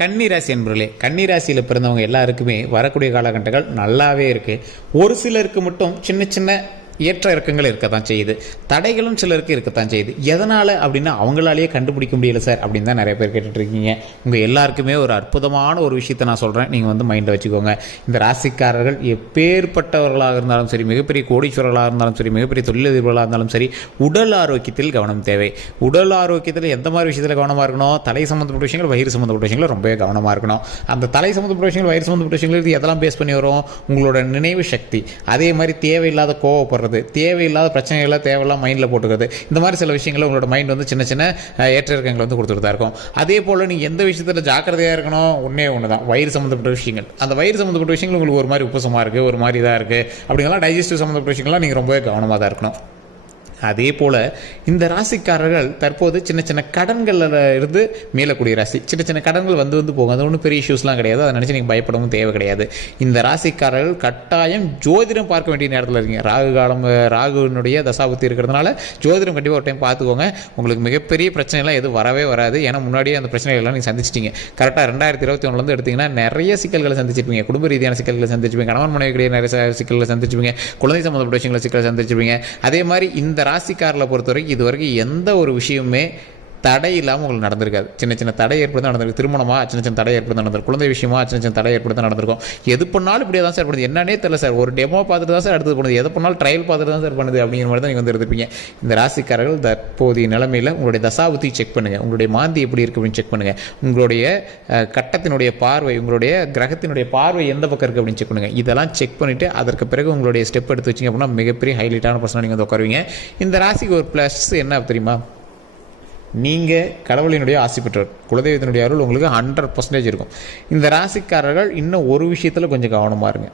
கன்னிராசி என்பர்களே, கன்னிராசியில் பிறந்தவங்க எல்லாருக்குமே வரக்கூடிய காலகட்டங்கள் நல்லாவே இருக்குது. ஒரு சிலருக்கு மட்டும் சின்ன சின்ன ஏற்ற இறக்கங்கள் இருக்கத்தான் செய்யுது. தடைகளும் சிலருக்கு இருக்கத்தான் செய்யுது. எதனால் அப்படின்னா அவங்களாலேயே கண்டுபிடிக்க முடியல சார் அப்படின்னு தான் நிறைய பேர் கேட்டுட்ருக்கீங்க. உங்கள் எல்லாருக்குமே ஒரு அற்புதமான ஒரு விஷயத்தை நான் சொல்கிறேன், நீங்கள் வந்து மைண்டில் வச்சுக்கோங்க. இந்த ராசிக்காரர்கள் எப்பேற்பட்டவர்களாக இருந்தாலும் சரி, மிகப்பெரிய கோடீஸ்வரர்களாக இருந்தாலும் சரி, மிகப்பெரிய தொழிலதிபர்களாக இருந்தாலும் சரி, உடல் ஆரோக்கியத்தில் கவனம் தேவை. உடல் ஆரோக்கியத்தில் எந்த மாதிரி விஷயத்தில் கவனமாக இருக்கணும்? தலை சம்மந்தப்பட்ட விஷயங்கள், வயிறு சம்மந்தப்பட்ட விஷயங்கள் ரொம்பவே கவனமாக இருக்கணும். அந்த தலை சம்மந்தப்பட்ட விஷயங்கள், வயிறு சம்மந்தப்பட்ட விஷயங்கள் இது எதெல்லாம் பேஸ் பண்ணி வரும்? உங்களோட நினைவு சக்தி. அதே மாதிரி தேவையில்லாத கோவப்படுறது, தேவையில்லாத பிரச்சனைகளை தேவையில்லாம மைண்டில் போட்டுக்கிறது, இந்த மாதிரி சில விஷயங்களை உங்களோட மைண்ட் வந்து சின்ன சின்ன ஏற்ற இறக்கங்களை வந்து கொடுத்துட்டு தான் இருக்கும். அதே போல் நீங்கள் எந்த விஷயத்தில் ஜாக்கிரதையாக இருக்கணும்? ஒன்று தான் வயிறு சம்மந்தப்பட்ட விஷயங்கள். அந்த வயிறு சம்மந்தப்பட்ட விஷயங்கள் உங்களுக்கு ஒரு மாதிரி உப்பசமாக இருக்குது, ஒரு மாதிரி இதாக இருக்குது அப்படிங்கலாம் டைஜஸ்டிவ் சம்மந்தப்பட்ட விஷயங்கள்லாம் நீங்கள் ரொம்பவே கவனமாக தான் இருக்கணும். அதே போல் இந்த ராசிக்காரர்கள் தற்போது சின்ன சின்ன கடன்களில் இருந்து மீளக்கூடிய ராசி. சின்ன சின்ன கடன்கள் வந்து போகும், அது ஒன்றும் பெரிய இஷ்யூஸ்லாம் கிடையாது. அதை நினச்சி நீங்கள் பயப்படவும் தேவை கிடையாது. இந்த ராசிக்காரர்கள் கட்டாயம் ஜோதிடம் பார்க்க வேண்டிய நேரத்தில் இருக்கீங்க. ராகுனுடைய தசாபுத்தி இருக்கிறதுனால ஜோதிடம் கண்டிப்பாக ஒரு டைம் பார்த்துக்கோங்க. உங்களுக்கு மிகப்பெரிய பிரச்சனைலாம் எதுவும் வரவே வராது. ஏன்னா முன்னாடியே அந்த பிரச்சனைகள்லாம் நீங்கள் சந்திச்சிட்டிங்க. கரெக்டாக 2021 எடுத்திங்கன்னா நிறைய சிக்கல்களை சந்திச்சிருப்பீங்க. குடும்ப ரீதியான சிக்கல்களை சந்திச்சிருப்பீங்க, கணவன் மனைவிக்கிடையே நிறைய சிக்கல்களை சந்திச்சிருப்பீங்க, குழந்தை சம்மந்தப்பட்ட விஷயங்களை சிக்கலை சந்திச்சிருப்பீங்க. அதே மாதிரி இந்த ராசிக்காரர்களை பொறுத்தவரைக்கும் இதுவரைக்கும் எந்த ஒரு விஷயமுமே தடை இல்லாமல் உங்களுக்கு நடந்திருக்காது. சின்ன சின்ன தடை ஏற்படுத்த நடந்திருக்கு. திருமணமாக சின்ன சின்ன தடை ஏற்படுத்த நடந்திருக்கும். குழந்தை விஷயமா சின்ன சின்ன தடை ஏற்படுத்த நடந்திருக்கும். எது பண்ணாலும் இப்படியே தான் சார் பண்ணுது, என்னன்னே தெரியல சார். ஒரு டெமோ பார்த்துட்டு தான் சார் அடுத்தது பண்ணுது, எது பண்ணாலும் ட்ரையல் பார்த்துட்டு தான் சார் பண்ணுது அப்படிங்கிற மாதிரி தான் நீங்கள் வந்து இருப்பீங்க. இந்த ராசிக்காரர்கள் தற்போதைய நிலைமையில் உங்களுடைய தசாபுத்தி செக் பண்ணுங்கள். உங்களுடைய மாந்தி எப்படி இருக்குது அப்படின்னு செக் பண்ணுங்கள். உங்களுடைய கட்டத்தினுடைய பார்வை, உங்களுடைய கிரகத்தினுடைய பார்வை எந்த பக்கம் இருக்குது அப்படின்னு செக் பண்ணுங்கள். இதெல்லாம் செக் பண்ணிவிட்டு அதற்கு பிறகு உங்களுடைய ஸ்டெப் எடுத்து வச்சிங்க அப்படின்னா மிகப்பெரிய ஹைலைட்டான பர்சனாக நீங்கள் வந்து உட்காருவீங்க. இந்த ராசிக்கு ஒரு ப்ளஸ் என்ன தெரியுமா? நீங்கள் கடவுளினுடைய ஆசி பெற்றவர், குலதெய்வத்தினுடைய அருள் உங்களுக்கு 100% இருக்கும். இந்த ராசிக்காரர்கள் இன்னும் ஒரு விஷயத்தில் கொஞ்சம் கவனமாக இருங்க.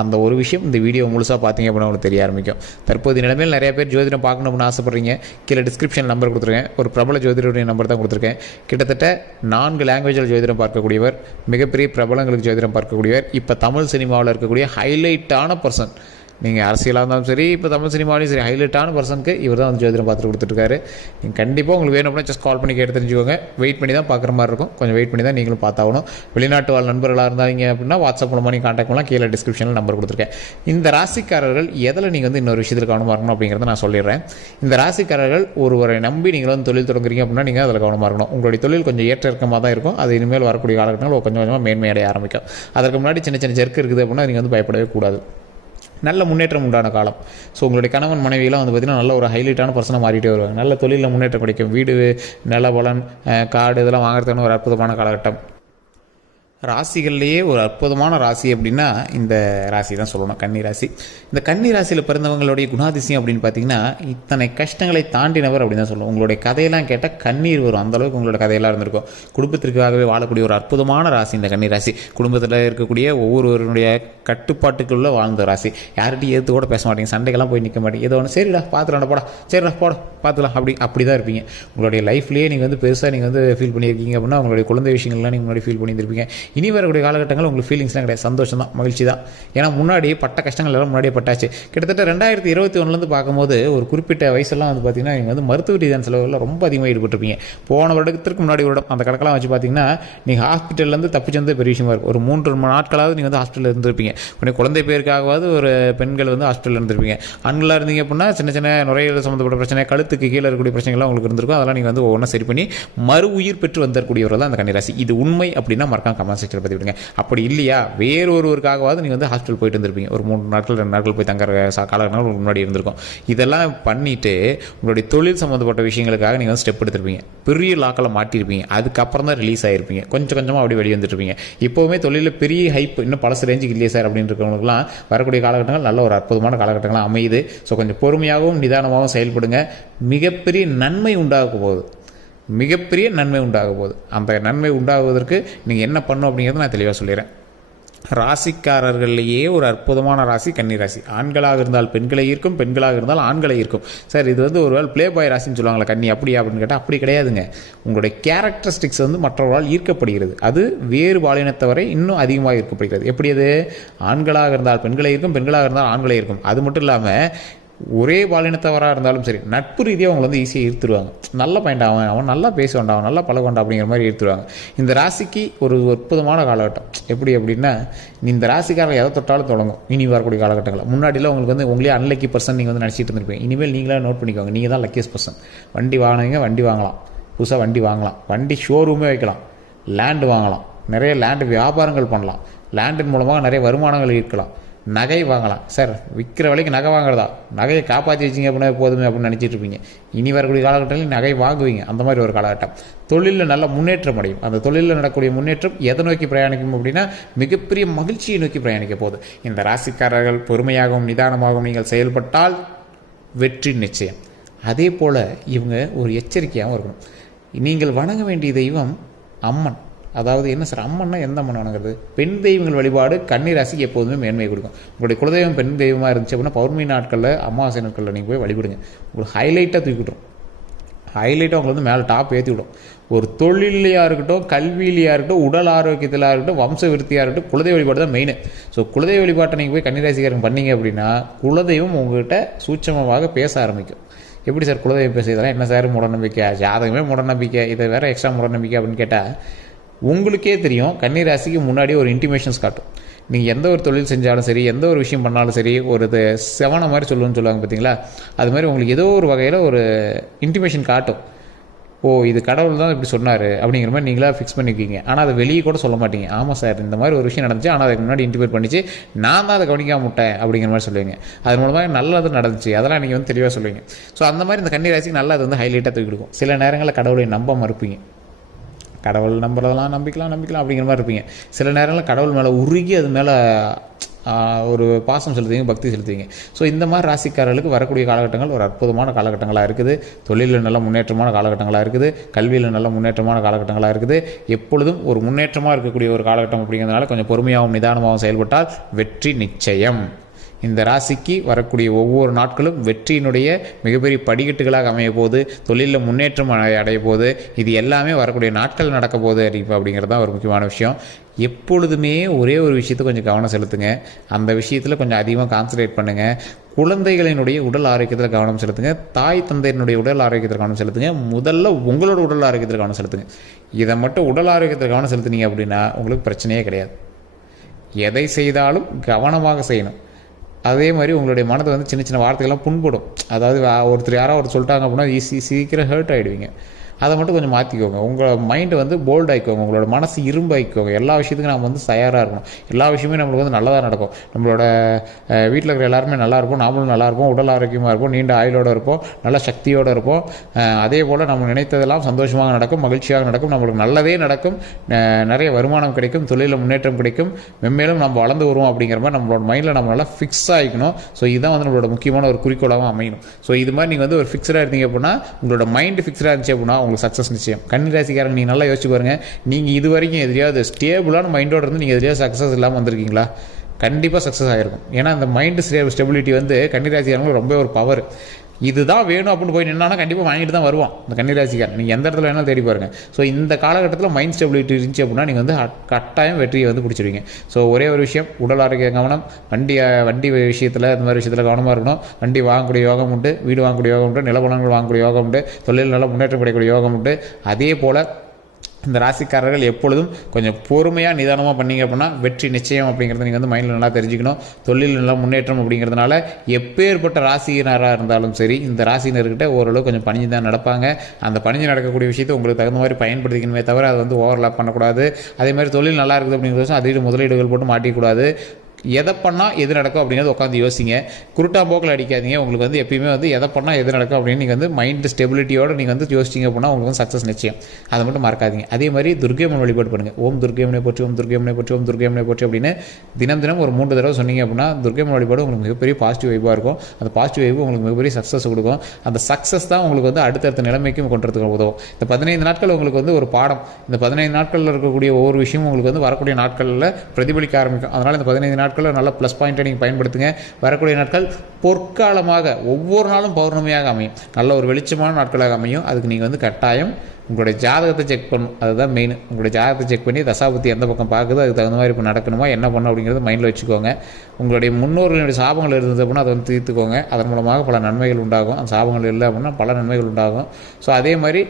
அந்த ஒரு விஷயம் இந்த வீடியோ முழுசாக பார்த்தீங்க அப்படின்னா உங்களுக்கு தெரிய ஆரம்பிக்கும். தற்போது நிலைமையில் நிறைய பேர் ஜோதிடம் பார்க்கணும் அப்படின்னு ஆசைப்பட்றீங்க. கீழே டிஸ்கிரிப்ஷன் நம்பர் கொடுத்துருக்கேன், ஒரு பிரபல ஜோதிடருடைய நம்பர் தான் கொடுத்துருக்கேன். கிட்டத்தட்ட 4 லாங்குவேஜில் ஜோதிடம் பார்க்கக்கூடியவர், மிகப்பெரிய பிரபலங்களுக்கு ஜோதிடம் பார்க்கக்கூடியவர், இப்போ தமிழ் சினிமாவில் இருக்கக்கூடிய ஹைலைட்டான பர்சன். நீங்கள் அரசியலாக இருந்தாலும் சரி, இப்போ தமிழ் சினிமாலையும் சரி, ஹைலைட்டான பர்சனுக்கு இவர் தான் வந்து ஜோதிடம் பார்த்துட்டு கொடுத்துருக்காரு. நீங்கள் கண்டிப்பாக உங்களுக்கு வேணும் அப்படின்னா ஜஸ்ட் கால் பண்ணி கேட்டு தெரிஞ்சுக்கோங்க. வெயிட் பண்ணி தான் பார்க்குற மாதிரி இருக்கும், கொஞ்சம் வெயிட் பண்ணி தான் நீங்களும் பார்த்தாகணும். வெளிநாட்டு வாழ் நண்பர்களாக இருந்தாங்க அப்படின்னா வாட்ஸ்அப் மூலமாக நீங்கள் கான்டாக்ட் பண்ணலாம். கீழே டிஸ்கிரிப்ஷனில் நம்பர் கொடுத்துருக்கேன். இந்த ராசிக்காரர்கள் எதில் நீங்கள் வந்து இன்னொரு விஷயத்தில் கவனமாக இருக்கணும் அப்படிங்கிறத நான் சொல்லிடுறேன். இந்த ராசிக்காரர்கள் ஒருவரை நம்பி நீங்கள் வந்து தொழில் தொடங்குறீங்க அப்படின்னா நீங்கள் அதில் கவனமாக இருக்கணும். உங்களுடைய தொழில் கொஞ்சம் ஏற்ற இறக்கமாக தான் இருக்கும். அது இனிமேல் வரக்கூடிய காலகட்டங்கள் கொஞ்சம் கொஞ்சமாக மேன்மையடைய ஆரம்பிக்கும். அதற்கு முன்னாடி சின்ன சின்ன ஜெர்க்கு இருக்குது அப்படின்னா நீங்கள் வந்து பயப்படவே கூடாது. நல்ல முன்னேற்றம் உண்டான காலம். ஸோ உங்களுடைய கணவன் மனைவியெல்லாம் வந்து பார்த்திங்கன்னா நல்ல ஒரு ஹைலைட்டான பர்சனாக மாறிட்டே வருவாங்க. நல்ல தொழிலில் முன்னேற்றம் கிடைக்கும். வீடு, நில பலன், காடு இதெல்லாம் வாங்குறதுக்கான ஒரு அற்புதமான காலகட்டம். ராசிகள்லேயே ஒரு அற்புதமான ராசி அப்படின்னா இந்த ராசி தான் சொல்லணும், கன்னி ராசி. இந்த கன்னி ராசியில் பிறந்தவங்களுடைய குணாதிசயம் அப்படின்னு பார்த்தீங்கன்னா இத்தனை கஷ்டங்களை தாண்டினவர் அப்படின்னு தான் சொல்லுவோம். உங்களுடைய கதையெல்லாம் கேட்டால் கண்ணீர் வரும், அந்தளவுக்கு உங்களோட கதையெல்லாம் இருந்திருக்கும். குடும்பத்திற்காகவே வாழக்கூடிய ஒரு அற்புதமான ராசி இந்த கன்னி ராசி. குடும்பத்தில் இருக்கக்கூடிய ஒவ்வொருவருடைய கட்டுப்பாட்டுக்குள்ளே வாழ்ந்த ராசி. யார்கிட்டையும் எதிர்த்து கூட பேச மாட்டீங்க, சண்டைக்கெல்லாம் போய் நிற்க மாட்டீங்க. ஏதோ ஒன்று சரிடா பார்த்துலாம் போடா, சரிடா போட பார்த்துலாம் அப்படி தான் இருப்பீங்க. உங்களுடைய லைஃப்லேயே நீங்கள் வந்து பெருசாக நீங்கள் வந்து ஃபீல் பண்ணியிருக்கீங்க அப்படின்னா உங்களுடைய குழந்தை விஷயங்கள்லாம் நீங்கள் முன்னாடி ஃபீல் பண்ணியிருப்பீங்க. இனி வரக்கூடிய காலகட்டங்கள் உங்களுக்கு ஃபீலிங்ஸ்லாம் கிடையாது, சந்தோஷம் தான், மகிழ்ச்சி தான். ஏன்னா முன்னாடி பட்ட கஷ்டங்கள் எல்லாம் முன்னாடியே பட்டாச்சு. கிட்டத்தட்ட 2021 பார்க்கும்போது ஒரு குறிப்பிட்ட வயசெல்லாம் வந்து பார்த்தீங்கன்னா நீங்கள் வந்து மருத்துவ ரீதியான செலவுகளில் ரொம்ப அதிகமாக ஈடுபட்டிருப்பீங்க. போன வருடத்திற்கு முன்னாடி வருடம் அந்த கணக்கெல்லாம் வச்சு பார்த்தீங்கன்னா நீங்கள் ஹாஸ்பிட்டல்லேருந்து தப்பிச்சு வந்து பெரிய விஷயமா இருக்கும். ஒரு 3 நாட்களாவது நீங்கள் வந்து ஹாஸ்பிட்டலில் இருந்திருப்பீங்க. உடனே குழந்தை பேருக்காகவாது ஒரு பெண்கள் வந்து ஹாஸ்பிட்டலில் இருந்திருப்பீங்க. ஆண்களாக இருந்தீங்க அப்படின்னா சின்ன சின்ன நுரையீரல் சம்மந்தப்பட்ட பிரச்சனை, கழுத்துக்கு கீழே இருக்கக்கூடிய பிரச்சனைகள்லாம் உங்களுக்கு இருந்திருக்கும். அதெல்லாம் நீங்கள் வந்து ஒவ்வொன்றா சரி பண்ணி மறு உயிர் பெற்று வந்தக்கூடியவர்கள் தான் அந்த கன்னிராசி. இது உண்மை அப்படின்னா மறக்காம கமெண்ட் செக்ஷனில் பற்றி விடுங்க. அப்படி இல்லையா வேறொருவருக்காகவாது நீங்கள் வந்து ஹாஸ்பிட்டல் போயிட்டு இருந்திருப்பீங்க. ஒரு 3 நாட்கள் 2 நாட்கள் போய் தங்குற காலகட்டங்கள் முன்னாடி இருந்திருக்கும். இதெல்லாம் பண்ணிவிட்டு உங்களுடைய தொழில் சம்மந்தப்பட்ட விஷயங்களுக்காக நீங்கள் வந்து ஸ்டெப் எடுத்திருப்பீங்க. பெரிய லாக்கில் மாட்டியிருப்பீங்க. அதுக்கப்புறம் தான் ரிலீஸ் ஆகிருப்பீங்க. கொஞ்சம் கொஞ்சமாக அப்படி வெளியே வந்துட்டுருப்பீங்க. இப்போவுமே தொழிலில் பெரிய ஹைப் இன்னும் பழசு ரேஞ்சுக்கு இல்லையே சார் அப்படின்னு இருக்கிறவங்களுக்குலாம் வரக்கூடிய காலகட்டங்கள் நல்ல ஒரு அற்புதமான காலகட்டங்களாக அமையுது. ஸோ கொஞ்சம் பொறுமையாகவும் நிதானமாகவும் செயல்படுங்க. மிகப்பெரிய நன்மை உண்டாக போகுது, மிகப்பெரிய நன்மை உண்டாக போகுது. அந்த நன்மை உண்டாகுவதற்கு நீங்கள் என்ன பண்ணணும் அப்படிங்கிறத நான் தெளிவாக சொல்லிடுறேன். ராசிக்காரர்களையே ஒரு அற்புதமான ராசி கன்னி ராசி. ஆண்களாக இருந்தால் பெண்களை ஈர்க்கும், பெண்களாக இருந்தால் ஆண்களை ஈர்க்கும். சார் இது வந்து ஒரு ப்ளே பாய் ராசின்னு சொல்லுவாங்களா கன்னி, அப்படியா அப்படின்னு கேட்டால் அப்படி கிடையாதுங்க. உங்களுடைய கேரக்டரிஸ்டிக்ஸ் வந்து மற்றவர்களால் ஈர்க்கப்படுகிறது. அது வேறு பாலினத்தவரை இன்னும் அதிகமாக ஈர்க்கப்படுகிறது. எப்படி அது? ஆண்களாக இருந்தால் பெண்களை ஈர்க்கும், பெண்களாக இருந்தால் ஆண்களை ஈர்க்கும். அது மட்டும் இல்லாமல் ஒரே பாலினத்தவராக இருந்தாலும் சரி நட்பு ரீதியாக அவங்களை வந்து ஈஸியாக ஈர்த்துருவாங்க. நல்ல பையன் அவன் நல்லா பேசுவான்டா, அவன் நல்லா பழகொண்டா அப்படிங்கிற மாதிரி ஈர்த்துருவாங்க. இந்த ராசிக்கு ஒரு அற்புதமான காலகட்டம். எப்படி அப்படின்னா, இந்த ராசிக்காரங்க எதை தொட்டாலும் தொடங்கும் இனி வரக்கூடிய காலகட்டங்கள். முன்னாடியில் உங்களுக்கு வந்து உங்களே அன்லக்கி பர்சன் நீங்கள் வந்து நினச்சிட்டு இருந்திருப்பீங்க. இனிமேல் நீங்களாக நோட் பண்ணிக்கோங்க, நீங்கள் தான் லக்கியஸ்ட் பர்சன். வண்டி வாங்கினீங்க, வண்டி வாங்கலாம், புதுசாக வண்டி வாங்கலாம், வண்டி ஷோரூமே வைக்கலாம், லேண்டு வாங்கலாம், நிறைய லேண்டு வியாபாரங்கள் பண்ணலாம், லேண்டின் மூலமாக நிறைய வருமானங்கள் ஈர்க்கலாம், நகை வாங்கலாம். சார் விற்கிற விலைக்கு நகை வாங்குறதா, நகையை காப்பாற்றி வச்சிங்க அப்படின்னா போதுமே அப்படின்னு நினச்சிட்டு இருப்பீங்க. இனி வரக்கூடிய காலகட்டத்தில் நகை வாங்குவீங்க. அந்த மாதிரி ஒரு காலகட்டம். தொழிலில் நல்ல முன்னேற்றம் அடையும். அந்த தொழிலில் நடக்கக்கூடிய முன்னேற்றம் எதை நோக்கி பிரயாணிக்கும் அப்படின்னா, மிகப்பெரிய மகிழ்ச்சியை நோக்கி பிரயாணிக்க போகுது. இந்த ராசிக்காரர்கள் பொறுமையாகவும் நிதானமாகவும் நீங்கள் செயல்பட்டால் வெற்றி நிச்சயம். அதே போல் இவங்க ஒரு எச்சரிக்கையாகவும் இருக்கணும். நீங்கள் வணங்க வேண்டிய தெய்வம் அம்மன். அதாவது என்ன சார், அம்மன்னா எந்த அம்மன் வணங்குறது? பெண் தெய்வங்கள் வழிபாடு கன்னி ராசிக்கு எப்போதுமே மேன்மையை கொடுக்கும். உங்களுடைய குலதெய்வம் பெண் தெய்வமாக இருந்துச்சு அப்படின்னா பௌர்ணமி நாட்களில், அமாவாசை நாட்களில் நீங்கள் போய் வழிபடுங்க. உங்களுக்கு ஹைலைட்டாக தூக்கிவிட்ரும். ஹைலைட்டாக உங்களுக்கு வந்து மேலே டாப் ஏற்றி விடும். ஒரு தொழிலையாக இருக்கட்டும், கல்வியிலையாக இருக்கட்டும், உடல் ஆரோக்கியத்தில் இருக்கட்டும், வம்ச விருத்தியாக இருக்கட்டும், குலதெய்வ வழிபாடு தான் மெயின். ஸோ குலதெய்வ வழிபாட்டை நீங்கள் போய் கன்னிராசிக்காரங்க பண்ணீங்க அப்படின்னா குலதெய்வம் உங்கள்கிட்ட சூட்சமமாக பேச ஆரம்பிக்கும். எப்படி சார் குலதெய்வம் பேச, இதெல்லாம் என்ன சார் மூடநம்பிக்கை, ஜாதகமே மூடநம்பிக்கை, இதை வேறு எக்ஸ்ட்ரா மூடநம்பிக்கை அப்படின்னு கேட்டால் உங்களுக்கே தெரியும். கன்னிராசிக்கு முன்னாடி ஒரு இன்டிமேஷன்ஸ் காட்டும். நீங்கள் எந்த ஒரு தொழில் செஞ்சாலும் சரி, எந்த ஒரு விஷயம் பண்ணாலும் சரி, ஒரு செவனை மாதிரி சொல்லுவாங்க பார்த்தீங்களா, அது மாதிரி உங்களுக்கு ஏதோ ஒரு வகையில் ஒரு இன்டிமேஷன் காட்டும். ஓ இது கடவுள் தான் இப்படி சொன்னார் அப்படிங்கிற மாதிரி நீங்களாக ஃபிக்ஸ் பண்ணிக்குவீங்க. ஆனால் அதை வெளியே கூட சொல்ல மாட்டீங்க. ஆமாம் சார் இந்த மாதிரி ஒரு விஷயம் நடந்துச்சு, ஆனால் அதுக்கு முன்னாடி இன்டிமேட் பண்ணிச்சு, நான் தான் அதை கவனிக்காம விட்டேன் அப்படிங்கிற மாதிரி சொல்லுவீங்க. அது மூலமாக நல்லது நடந்துச்சு, அதெல்லாம் நீங்கள் வந்து தெளிவாக சொல்லுவீங்க. ஸோ அந்த மாதிரி இந்த கன்னிராசிக்கு நல்லா அது வந்து ஹைலைட்டாக தூக்கி கொடுக்கும். சில நேரங்களில் கடவுளை நம்ப மறுப்பீங்க. கடவுள் நம்புறதெல்லாம் நம்பிக்கலாம் அப்படிங்கிற மாதிரி இருப்பீங்க. சில நேரங்களில் கடவுள் மேலே உருகி அது மேலே ஒரு பாசம் செலுத்துவீங்க, பக்தி செலுத்துவீங்க. ஸோ இந்த மாதிரி ராசிக்காரர்களுக்கு வரக்கூடிய காலகட்டங்கள் ஒரு அற்புதமான காலகட்டங்களாக இருக்குது. தொழிலில் நல்ல முன்னேற்றமான காலகட்டங்களாக இருக்குது. கல்வியில் நல்ல முன்னேற்றமான காலகட்டங்களாக இருக்குது. எப்பொழுதும் ஒரு முன்னேற்றமாக இருக்கக்கூடிய ஒரு காலகட்டம் அப்படிங்கிறதுனால கொஞ்சம் பொறுமையாகவும் நிதானமாகவும் செயல்பட்டால் வெற்றி நிச்சயம். இந்த ராசிக்கு வரக்கூடிய ஒவ்வொரு நாட்களும் வெற்றியினுடைய மிகப்பெரிய படிக்கட்டுகளாக அமைய போது, தொழிலில் முன்னேற்றம் அடைய போது, இது எல்லாமே வரக்கூடிய நாட்கள் நடக்க போகுது அப்படிங்கிறது தான் ஒரு முக்கியமான விஷயம். எப்பொழுதுமே ஒரே ஒரு விஷயத்தை கொஞ்சம் கவனம் செலுத்துங்க. அந்த விஷயத்தில் கொஞ்சம் அதிகமாக கான்சன்ட்ரேட் பண்ணுங்கள். குழந்தைகளினுடைய உடல் ஆரோக்கியத்தில் கவனம் செலுத்துங்க. தாய் தந்தையினுடைய உடல் ஆரோக்கியத்தில் கவனம் செலுத்துங்க. முதல்ல உங்களோட உடல் ஆரோக்கியத்தில் கவனம் செலுத்துங்க. இதை மட்டும் உடல் ஆரோக்கியத்தில் கவனம் செலுத்துனீங்க அப்படின்னா உங்களுக்கு பிரச்சனையே கிடையாது. எதை செய்தாலும் கவனமாக செய்யணும். அதே மாதிரி உங்களுடைய மனதை வந்து சின்ன சின்ன வார்த்தைகள்லாம் புண்படும். அதாவது ஒருத்தர் யாராவது சொல்லிட்டாங்க அப்படின்னா சீக்கிரம் ஹர்ட் ஆகிடுவீங்க. அதை மட்டும் கொஞ்சம் மாற்றிக்கோங்க. உங்கள் மைண்டை வந்து போல்ட் ஆகிக்கோங்க. உங்களோட மனசு இரும்பாக்கிக்கோங்க. எல்லா விஷயத்துக்கும் நம்ம வந்து தயாராக இருக்கணும். எல்லா விஷயமே நம்மளுக்கு வந்து நல்லதாக நடக்கும். நம்மளோட வீட்டில் இருக்கிற எல்லாருமே நல்லா இருப்போம், நாமளும் நல்லா இருப்போம், உடல் ஆரோக்கியமாக இருப்போம், நீண்ட ஆயுளோடு இருப்போம், நல்ல சக்தியோடு இருப்போம். அதே போல் நம்ம நினைத்ததெல்லாம் சந்தோஷமாக நடக்கும், மகிழ்ச்சியாக நடக்கும், நம்மளுக்கு நல்லதே நடக்கும், நிறைய வருமானம் கிடைக்கும், தொழிலில் முன்னேற்றம் கிடைக்கும், மென்மேலும் நம்ம வளர்ந்து வருவோம் அப்படிங்கிற மாதிரி நம்மளோட மைண்டில் நம்ம நல்லா ஃபிக்ஸ் ஆகிக்கணும். ஸோ இதுதான் வந்து நம்மளோட முக்கியமான ஒரு குறிக்கோளாகவும் அமையணும். ஸோ இது மாதிரி நீங்கள் வந்து ஒரு ஃபிக்ஸடாக இருந்தீங்க அப்படின்னா, உங்களோட மைண்டு ஃபிக்ஸடாக இருந்துச்சு அப்படின்னா உங்களுக்கு சக்ஸஸ் நிச்சயம். கன்னிராசிக்காரங்க நீங்கள் நல்லா யோசிச்சு பாருங்க. நீங்கள் இது வரைக்கும் எதிரியாவது ஸ்டேபிளான மைண்டோட இருந்து நீங்கள் எதிரியாவது சக்ஸஸ் இல்லாமல் வந்திருக்கீங்களா? கண்டிப்பாக சக்ஸஸ் ஆகிருக்கும். ஏன்னா இந்த மைண்டு ஸ்டெபிலிட்டி வந்து கன்னிராசிக்காரங்களுக்கு ரொம்ப ஒரு பவர். இதுதான் வேணும் அப்படின்னு போய் நின்னா கண்டிப்பாக வாங்கிட்டு தான் வருவான் இந்த கன்னிராசிக்காரன். நீங்கள் எந்த இடத்துல வேணாலும் தேடி பாருங்கள். ஸோ இந்த காலகட்டத்தில் மைண்ட் ஸ்டெபிலிட்டி இருந்துச்சு அப்படின்னா நீங்கள் வந்து கட்டாயம் வெற்றியை வந்து பிடிச்சிருவீங்க. ஸோ ஒரே ஒரு விஷயம், உடல் ஆரோக்கிய கவனம், வண்டி விஷயத்தில் இந்த மாதிரி விஷயத்தில் கவனமாக இருக்கணும். வண்டி வாங்கக்கூடிய யோகம் உண்டு, வீடு வாங்கக்கூடிய யோகம் உண்டு, நிலபலங்கள் வாங்கக்கூடிய யோகம் உண்டு, தொழில் நல்ல முன்னேற்றம் கிடைக்கக்கூடிய யோகம் உண்டு. அதே போல் இந்த ராசிக்காரர்கள் எப்பொழுதும் கொஞ்சம் பொறுமையாக நிதானமாக பண்ணிங்க அப்படின்னா வெற்றி நிச்சயம் அப்படிங்கிறத நீங்கள் வந்து மைண்டில் நல்லா தெரிஞ்சுக்கணும். தொழில் நல்லா முன்னேற்றம் அப்படிங்கிறதுனால எப்பேற்பட்ட ராசியினராக இருந்தாலும் சரி, இந்த ராசினர்கிட்ட ஓரளவு கொஞ்சம் பணிஞ்சு தான் நடப்பாங்க. அந்த பணிஞ்சு நடக்கக்கூடிய விஷயத்தை உங்களுக்கு தகுந்த மாதிரி பயன்படுத்திக்கணுமே தவிர அதை வந்து ஓவர்லாப் பண்ணக்கூடாது. அதே மாதிரி தொழில் நல்லா இருக்குது அப்படிங்கிறது அதிக முதலீடுகள் போட்டு மாட்டிக்கூடாது. எதை பண்ணால் எது நடக்கும் அப்படிங்கிறது உட்காந்து யோசிங்க. குருட்டா போக்கில் அடிக்காதீங்க. உங்களுக்கு வந்து எப்பயுமே வந்து எதை பண்ணால் எது நடக்கும் அப்படின்னு நீங்கள் வந்து மைண்ட் ஸ்டெபிலிட்டியோடு நீங்கள் வந்து யோசிச்சிங்க அப்படின்னா உங்களுக்கு வந்து சக்ஸஸ் நிச்சயம். அதை மட்டும் மறக்காதீங்க. அதே மாதிரி துர்க்கையம்மன் வழிபாடு பண்ணுங்கள். ஓம் துர்க்கையம்மனை போற்றி, ஓம் துர்க்கையம்மனை போற்றி, ஓம் துர்க்கையம்மனை போற்றி அப்படின்னு தினம் ஒரு 3 தடவை சொன்னீங்க அப்படின்னா துர்க்கையம்மன் வழிபாடு உங்களுக்கு மிகப்பெரிய பாசிட்டிவ் வைப்பாக இருக்கும். அந்த பாசிட்டிவ் வைப்பு உங்களுக்கு மிகப்பெரிய சக்ஸஸ் கொடுக்கும். அந்த சக்ஸஸ் தான் உங்களுக்கு வந்து அடுத்தடுத்த நிலைமைக்கும் கொண்டுறதுக்கு உதவும். இந்த 15 நாட்கள் உங்களுக்கு வந்து ஒரு பாடம். இந்த 15 நாட்களில் இருக்கக்கூடிய ஒவ்வொரு விஷயமும் உங்களுக்கு வந்து வரக்கூடிய நாட்களில் பிரதிபலிக்க ஆரம்பிக்கும். அதனால் இந்த 15 நாட்களில் நல்ல ப்ளஸ் பாயிண்ட்டை நீங்கள் பயன்படுத்துங்க. வரக்கூடிய நாட்கள் பொற்காலமாக ஒவ்வொரு நாளும் பௌர்ணமியாக அமையும். நல்ல ஒரு வெளிச்சமான நாட்களாக அமையும். அதுக்கு நீங்கள் வந்து கட்டாயம் உங்களுடைய ஜாதகத்தை செக் பண்ணணும். அதுதான் மெயின். உங்களுடைய ஜாதகத்தை செக் பண்ணி தசாபுத்தி எந்த பக்கம் பார்க்குதோ அதுக்கு தகுந்த மாதிரி இப்போ நடக்கணுமா என்ன பண்ணணும் அப்படிங்கிறது மைண்டில் வச்சுக்கோங்க. உங்களுடைய முன்னோர்களுடைய சாபங்கள் இருந்தது அப்படின்னா அதை வந்து தீர்த்துக்கோங்க. அதன் மூலமாக பல நன்மைகள் உண்டாகும். அந்த சாபங்கள் இல்லை அப்படின்னா பல நன்மைகள் உண்டாகும். ஸோ அதே மாதிரி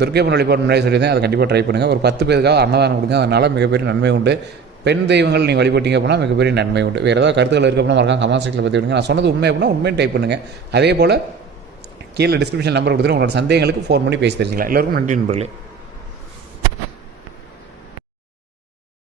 துர்க்கையம்மன் வழிபாடு முன்னாடி சொல்லியிருந்தேன், அதை கண்டிப்பாக ட்ரை பண்ணுங்கள். ஒரு 10 பேருக்காக அன்னதானம் கொடுங்க. அதனால் மிகப்பெரிய நன்மை உண்டு. பெண் தெய்வங்கள் நீங்கள் வழிபட்டீங்க அப்படின்னா மிகப்பெரிய நன்மை உண்டு. வேறு ஏதாவது கருத்துக்கள் இருக்குது அப்படின்னா மறக்காம கமெண்ட் செக்ஷனில் பற்றி விடுங்க. நான் சொன்னது உண்மை அப்படின்னா உண்மையை டைப் பண்ணுங்கள். அதே போல் கீழே டிஸ்கிரிப்ஷன் நம்பர் கொடுத்துட்டு உங்களோட சந்தேகங்களுக்கு ஃபோன் பண்ணி பேசி தெரிஞ்சுக்கலாம். எல்லோருக்கும் நன்றி நண்பர்களே.